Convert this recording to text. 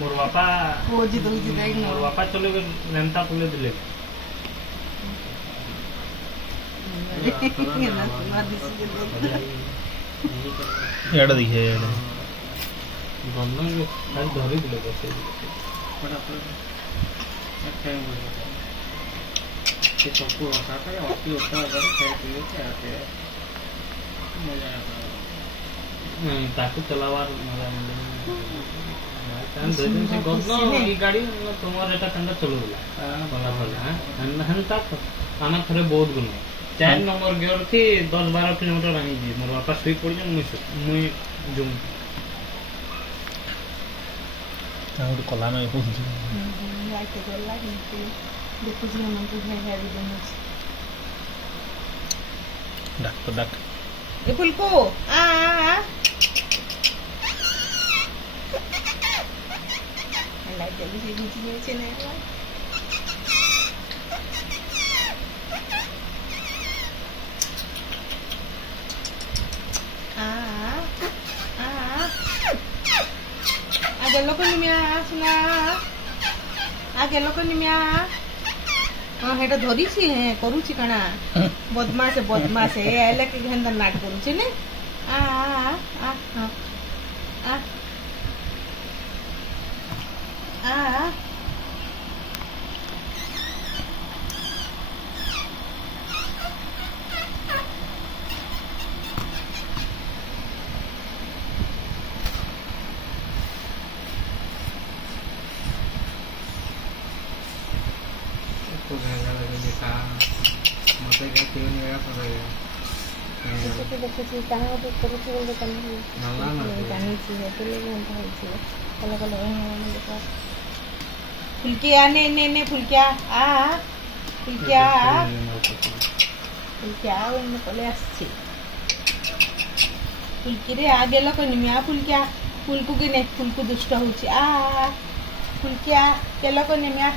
मोर बापा मोर बापा चले नेमता पुले दिले याडा दिखे याडा गन्ना जो खाली धरी दिले बसे के सबको रखा था अति उठा कर खाए पिए के आके मजा नहीं ताकू चलावार मजा कान दो दिन से गन्ना ई गाड़ी तुम्हारे एटा कंदा चलोला भला भला हन तक आना थरे बहुत गुण 4 नंबर गियर थी 10-12 किलोमीटर आनी जी मोर बापा सुई पड़ जे मुई जो ताऊ कला में पहुंच लाइट तो लागी देखो जी मन को है भी देना डाक तो डाक ए फुलको आ लाइट जल्दी से गुजी छे ना आगे लोक निमिया सुना आगे लोक निमिया हाँ हेटा धरी सी है करूची कणा बदमाश है आइला के घंदा नाट करूची ने आ आ आ आ आ तो गया लगे देखा मते का क्यों नहीं गया पड़ेगा तो देखो जी कहां पे करूची बोल कर नाला ना जानी चाहिए तो लोग उनका है जी अलग अलग देखा फुलकी आने ने ने फुलकिया आ फुलकिया फुलकिया उन पले आछी फुलकी रे आगे लोक निमिया फुलकिया फुलकु के ने फुलकु दुष्ट होची आ फुलकिया के लोक निमिया